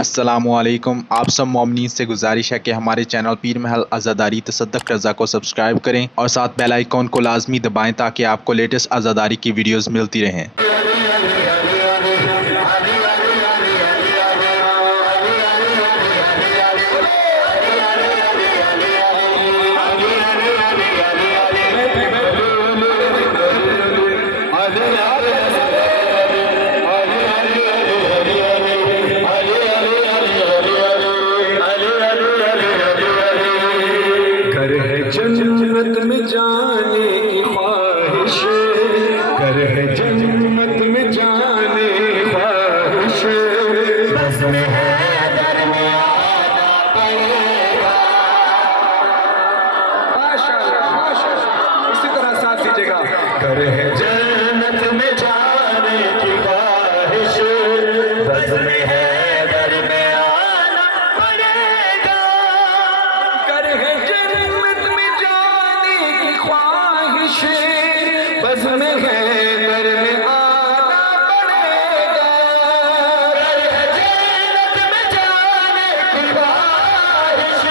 अस्सलामुअलैकुम। आप सब मोमिनीन से गुजारिश है कि हमारे चैनल पीर महल अज़ादारी तसद्दुक़ रज़ा को सब्सक्राइब करें और साथ बेल आइकॉन को लाजमी दबाएं ताकि आपको लेटेस्ट अज़ादारी की वीडियोस मिलती रहें। जन्नत में जाने की ख्वाहिश, कर है जन्नत में जाने की ख्वाहिश, बस में है दर में आना पड़ेगा। माशाअल्लाह माशाअल्लाह, इसी तरह साथ दीजिएगा। कर है जन्नत में जाने की ख्वाहिश, बस में है दर में आना पड़ेगा। कर है जन्नत में जाने की ख्वाहिश, बस में है दर में आना पड़ेगा। कर है जन्नत में जाने की ख्वाहिश,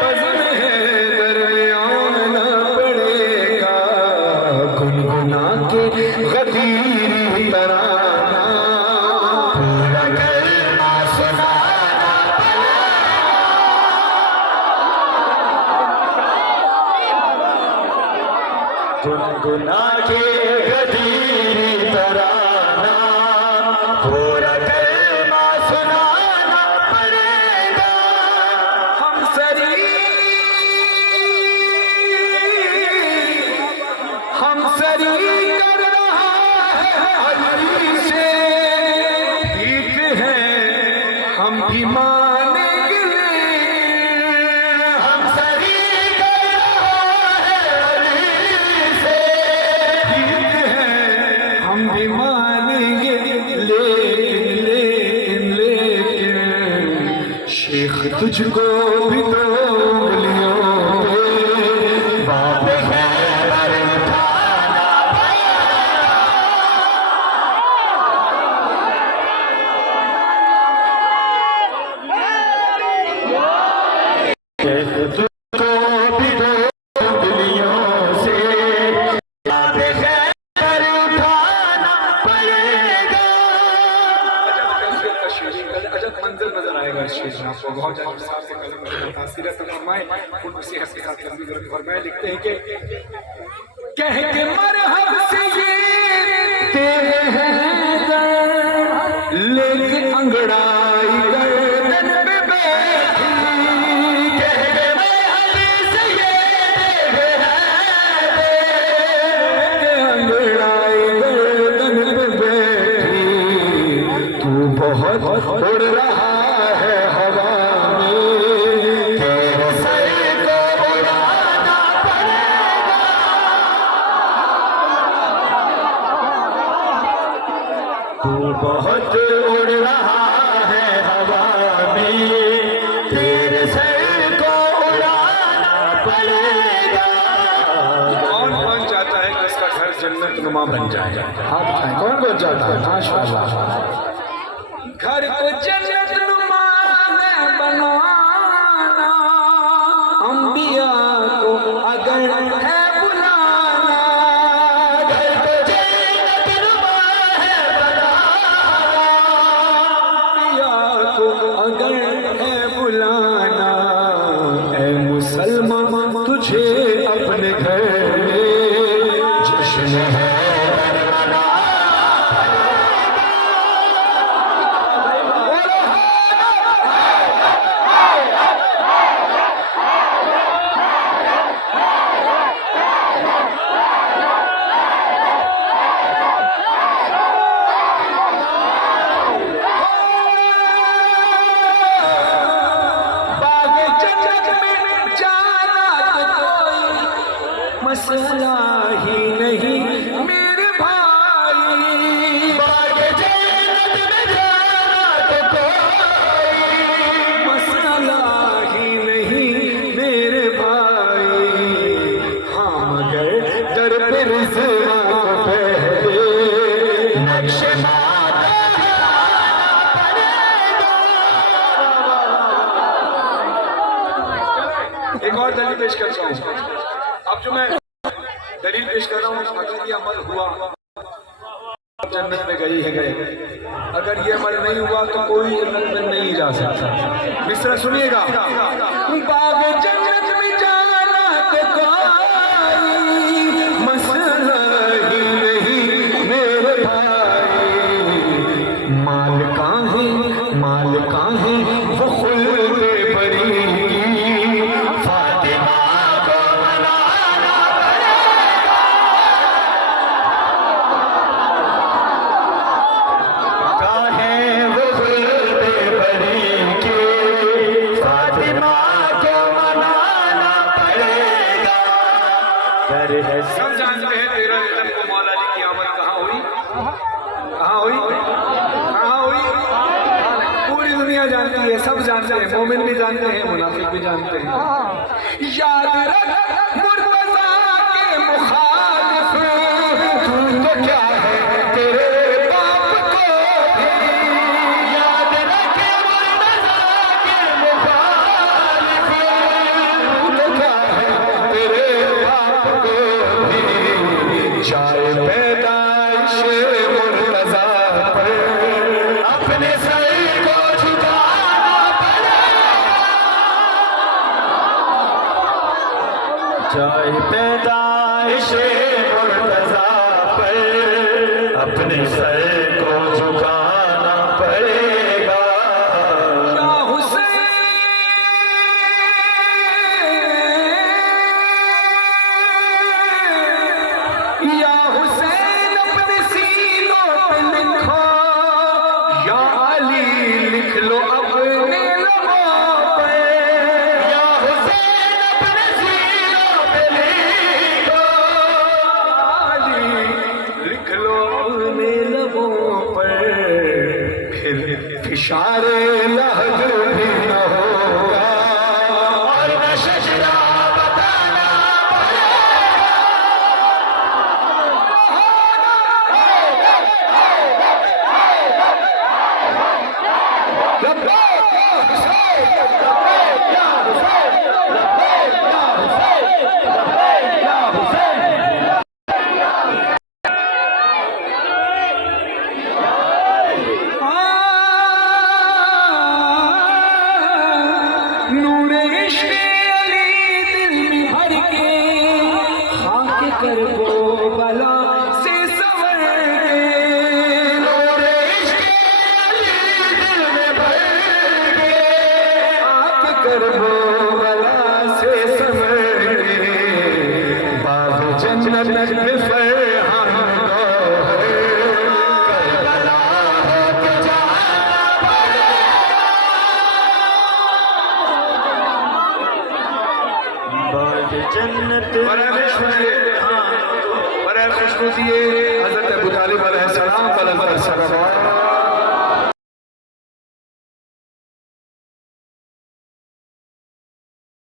बस में है दर में आना पड़ेगा। गुनगुना के गदीर तराना पूरा कलमा सुनाना पड़ेगा। गुनगुना के गदीर तराना पूरा कलमा सुनाना पड़ेगा। हम सरी कर रहा है अली से, ठीक है हम भी मानेंगे। हम सरी कर रहा है अली से, ठीक है हम भी मानेंगे। लेकिन शेख तुझको भी तो उंगलियों पे बाप है आपको बहुत ज्यादा साहब से कलम में मुतासिर फरमाए, उसी हद के साथ फरमाए। लिखते हैं कि कह के मरहब से ये तेरे हैं दर, लेके अंगड़ाई गर्दन पे बैठी। कह के मरहब से ये तेरे हैं दर, लेके अंगड़ाई गर्दन पे बैठी। तू बहुत उड़ रहा बहुत उड़ रहा है हवा में, तेरे सर को उड़ाना पड़ेगा। कौन कौन चाहता है कि उसका घर जन्नत नुमा बन जाए? हाथ उठाएं। कौन कौन चाहता है? माशाअल्लाह। घर को जन्नत नुमा बनाना, अंबिया को अगर है बुलाना, ऐ मुसलमान तुझे अपने घर में जश्न है मनाना। दलील पेश करता हूँ। अब जो मैं दलील पेश कर रहा हूँ, अगर ये अमल हुआ जन्नत में गई है गए, अगर ये अमल नहीं हुआ तो कोई जन्नत में नहीं जा सकता। इस तरह सुनिएगा, बाग जन्नत में जाना तो कोई मसला ही नहीं मेरे भाई, माल कहाँ है वो खुल्द बरी, फातिमा को मनाना काहे वो खुल्द बरी की, फातिमा को मनाना पड़ेगा। सब जानते हैं तेरा जन्म को मौला अली की आमद कहाँ हुई, कहाँ हुई, कहाँ हुई, पूरी दुनिया जानती है, सब जानते हैं, मोमिन भी जानते हैं, मुनाफिक भी जानते हैं। याद रख मुर्तज़ा के मुखालिफ, तू तो क्या है तेरे बाप को भी, याद रख मुर्तज़ा के मुखालिफ, तू तो क्या है तेरे बाप को भी, चाहे पैदाइश मुर्तज़ा पर अपने सर को झुकाना पड़ेगा, चाहे पैदाइश मुर्तज़ा पर अपने सर को झुकाना पड़ेगा। या हुसैन, या हुसैन अपने सीनों पे लिखो, या अली लिख लो अपने लबों पे, या हुसैन अपने सीनों पे लिखो, अली लिख लो अपने लबों पर, फिर फिशारे लहद भी न होगा और न शजरा बताना नूरे इश्क़ अली दिल में भर के, खाक कर वो बला से संवर के, नूरे इश्क़ अली दिल में भर के, खाक कर वो बला से संवर के, बाग जन्नत में फरहान गौहर, करबला हो के जाना पड़ेगा। जन्नत पर खुशबू दिए हज़रत